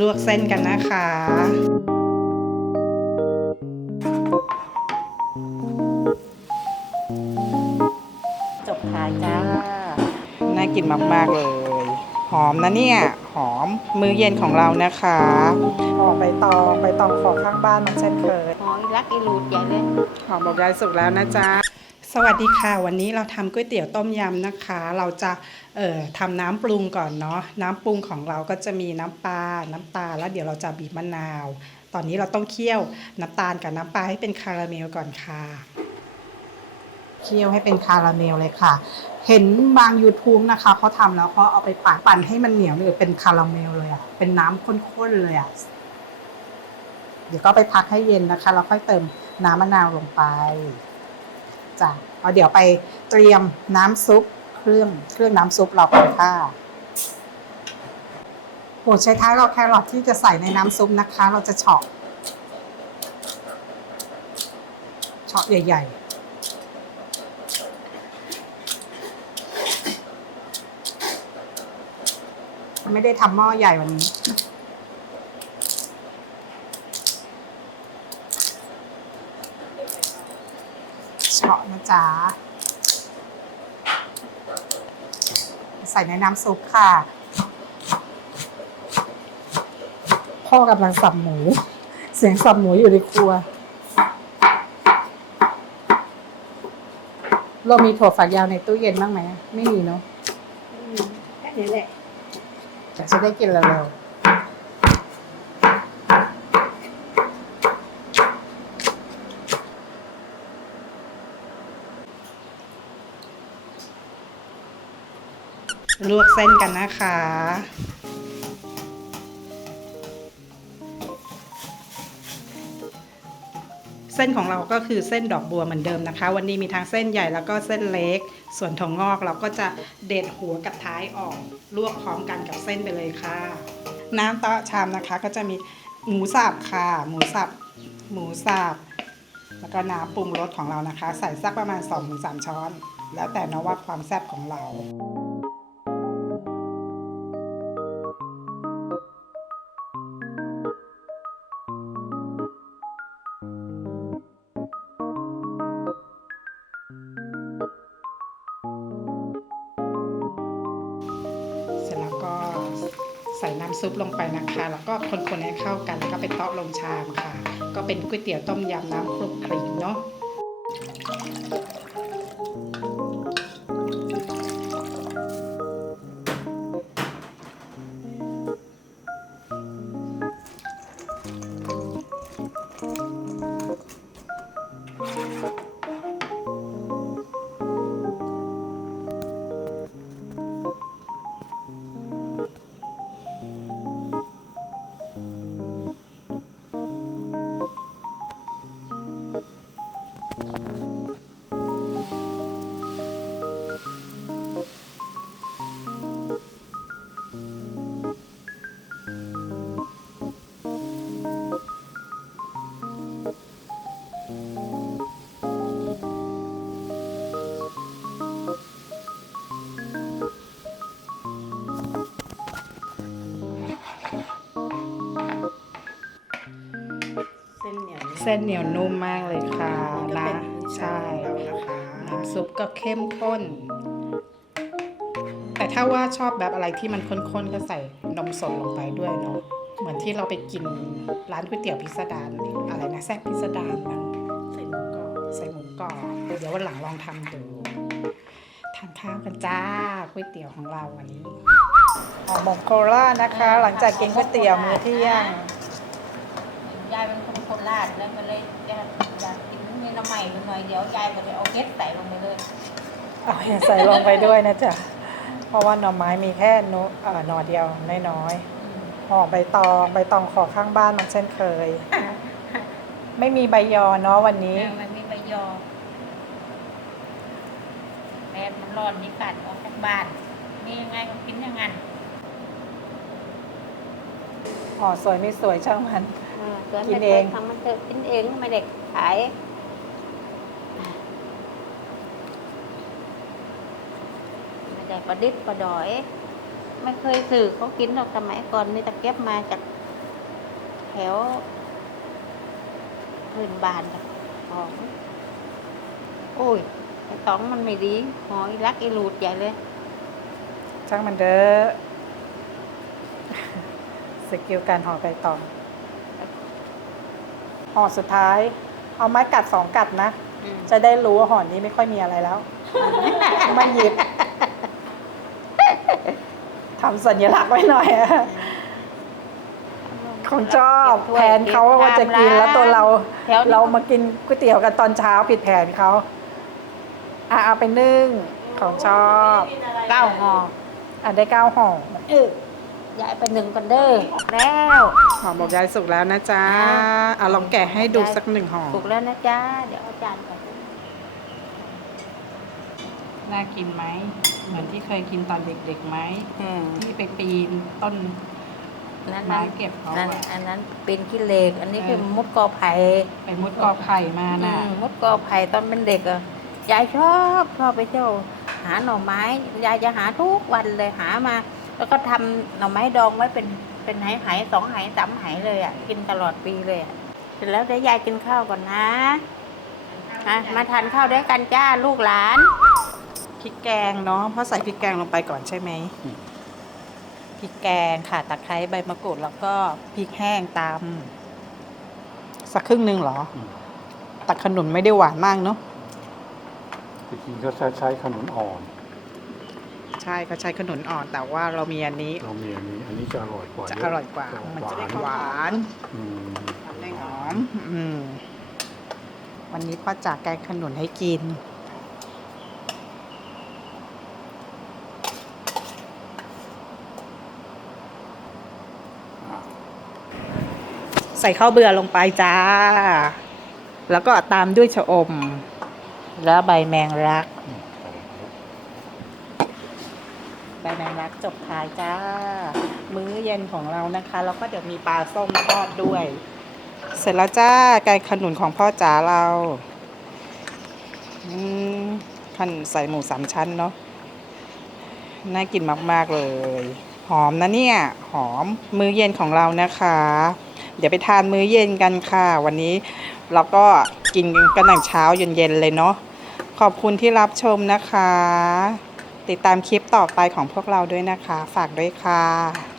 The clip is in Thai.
ลวกเส้นกันนะคะจบขายจ้า น่ากินมาก ๆ เลย หอมนะเนี่ย หอมมื้อเย็นของเรานะคะหอมใบตองใบตองขอข้างบ้านมันเช่นเคยหอยรักอีลูดใหญ่เลยหอมบอกยายสุกแล้วนะจ๊ะ สวัสดีค่ะ วันนี้เราทำก๋วยเตี๋ยวต้มยำนะคะ เราจะเอ่อทำน้ำปรุงก่อนเนาะน้ำปรุงของเราก็จะมีน้ำปลาน้ำตาลแล้วเดี๋ยวเราจะบีบมะนาว ตอนนี้เราต้องเคี่ยวน้ำตาลกับน้ำปลาให้เป็นคาราเมลก่อนค่ะเคี่ยวให้เป็นคาราเมลเลยค่ะ เห็นบาง YouTube นะคะเขาทำแล้วเขาเอาไปปั่นปั่นให้มันเหนียวเลยเป็นคาราเมลเลยอะเป็นน้ำข้นๆเลยอะเดี๋ยวก็ไปพักให้เย็นนะคะแล้วค่อยเติมน้ำมะนาวลงไป จ้ะเอาเดี๋ยวไปเตรียมน้ำซุปเครื่องเครื่องน้ำซุปเรากันค่ะโปรดใช้ท้ายเราแครอทที่จะใส่ในน้ำซุปนะคะ เราจะเฉาะเฉาะใหญ่ ๆไม่ได้ทำหม้อใหญ่วันนี้ เฉาะนะ จ๊ะ ใส่ในน้ำซุปค่ะ พ่อกำลังสับหมู เสียงสับหมูอยู่ในครัว เรามีถั่วฝักยาวในตู้เย็นบ้างไหม ไม่มีเนาะแค่นี้แหละจะได้กินเร็ว ลวกเส้นกันนะคะ เส้นของเราก็คือเส้นดอกบัวเหมือนเดิมนะคะ วันนี้มีทั้งเส้นใหญ่แล้วก็เส้นเล็ก ส่วนถั่วงอกเราก็จะเด็ดหัวกับท้ายออกลวกพร้อมกันกับเส้นไปเลยค่ะ น้ำตาะชามนะคะก็จะมีหมูสับค่ะ หมูสับหมูสับแล้วก็น้ำปรุงรสของเรานะคะ ใส่สักประมาณ 2-3 ช้อน แล้วแต่นะว่าความแซ่บของเรา ใส่น้ำซุปลงไปนะคะ แล้วก็คนๆให้เข้ากันแล้วก็ไปเตาะลงชามค่ะ ก็เป็นก๋วยเตี๋ยวต้มยำน้ำคลุกคลิกเนาะ เหนียวเส้นเหนียวนุ่มมากเลยค่ะนะใช่ใช่น้ำซุปก็เข้มข้น แต่ถ้าว่าชอบแบบอะไรที่มันข้นๆก็ใส่นมสดลงไปด้วยเนาะเหมือนที่เราไปกินร้านก๋วยเตี๋ยวพิสดารอะไรนะแซ่บพิสดารมั้งใส่หมูกรอบใส่หมูกรอบเดี๋ยววันหลังลองทำดูทานข้าวกันจ้าก๋วยเตี๋ยวของเราวันนี้หอมหมกโคราชนะคะ หลังจากกินก๋วยเตี๋ยวมื้อเที่ยงยายเป็น คนโคราชแล้วมันเลยจะอยากกินมีน้ำใหม่หน่อยเดี๋ยวยายก็เลยเอาเก็ดใส่ลงไปเลยเอาอย่าใส่ลงไปด้วยนะจ๊ะ เพราะว่าหน่อไม้มีแค่นเอ่อหน่อเดียวน้อยๆห่อใบตองใบตองขอข้างบ้านมันเช่นเคย ไม่มีใบยอเนาะวันนี้ มันมีใบยอแม่มันร้อนนี่กัดออกจากบ้านมียังไงก็กินอย่างนั้นห่อสวยไม่สวยช่างมัน เออเกินกินเอง ทำมันเถอะกินเองไม่ได้ขายไม่ได้ประดิษฐ์ประดอย ไม่เคยสื่อเขากินหรอกสมัยก่อนมีต่เก็บมาจากแถวพื้นบ้านจ้ะของโอ้ยไอ้ตองมันไม่ดีหอยรักอีหลูดใหญ่เลย ช่างมันเด้อ สกิลการห่อใบตอง ห่อสุดท้าย เอาไม้กัดสองกัดนะอืมจะได้รู้ว่าห่อนี้ไม่ค่อยมีอะไรแล้ว ไม่หยิบทำสัญลักษณ์ไว้หน่อยอะของชอบแผนเขาว่าจะกินแล้วตัวเราแถวนี้เรามากินก๋วยเตี๋ยวกันตอนเช้าผิดแผนเขาอะเอาไปนึ่งของชอบเก้าห่ออะได้เก้าห่อเออ ยายไปหนึ่งกันเด้อแล้วห่อหมกยายสุกแล้วนะจ๊ะเอาลองแกะให้ดูสักหนึ่งห่อถูกแล้วนะจ๊ะเดี๋ยวเอาจานก่อนน่ากินไหม เหมือนที่เคยกินตอนเด็กๆไหมอืมที่ไปปีนต้นนั่นไม้นั่นเก็บเขานั่นอะอันนั้นเป็นขี้เหลกอันนี้คือเออมุดกอไผ่ไปมุดกอไผ่มาน่ะอืมมุดกอไผ่ตอนเป็นเด็กอะยายชอบชอบไปเที่ยวหาหน่อไม้ ยายจะหาทุกวันเลยหามา แล้วก็ทำหน่อไม้ดองไว้เป็นเป็นไหไหสองไหสามไหเลยอะ กินตลอดปีเลยอะเสร็จแล้วเดี๋ยวยายกินข้าวก่อนนะอะมาทานข้าวด้วยกันจ้าลูกหลานพริกแกงเนาะเพราะใส่พริกแกงลงไปก่อนใช่ไหมพริกแกงค่ะตะไคร้ใบมะกรูดแล้วก็พริกแห้งตำสักครึ่งหนึ่งเหรออืมตักขนุนไม่ได้หวานมากเนาะจริงๆก็ใช้ใช้ขนุนอ่อน ใช่เขาใช้ขนุนอ่อนแต่ว่าเรามีอันนี้เรามีอันนี้ อันนี้จะอร่อยกว่าจะเอร่อยกว่า มันจะได้หวานอืมได้หอมอืมวันนี้พ่อจากแกงขนุนให้กิน ใส่ข้าวเบื่อลงไปจ้า แล้วก็ตามด้วยชะอม แล้วใบแมงลัก ใบแมงลักจบท้ายจ้า มื้อเย็นของเรานะคะ แล้วก็เดี๋ยวมีปลาส้มทอดด้วย เสร็จแล้วจ้าไก่ขนุนของพ่อจ๋าเราอืมขันใส่หมูสามชั้นเนาะน่ากินมากๆเลย หอมนะเนี่ย หอมมื้อเย็นของเรานะคะ เดี๋ยวไปทานมื้อเย็นกันค่ะ วันนี้เราก็กินกันตั้งเช้าเย็นๆเลยเนาะขอบคุณที่รับชมนะคะ ติดตามคลิปต่อไปของพวกเราด้วยนะคะ ฝากด้วยค่ะ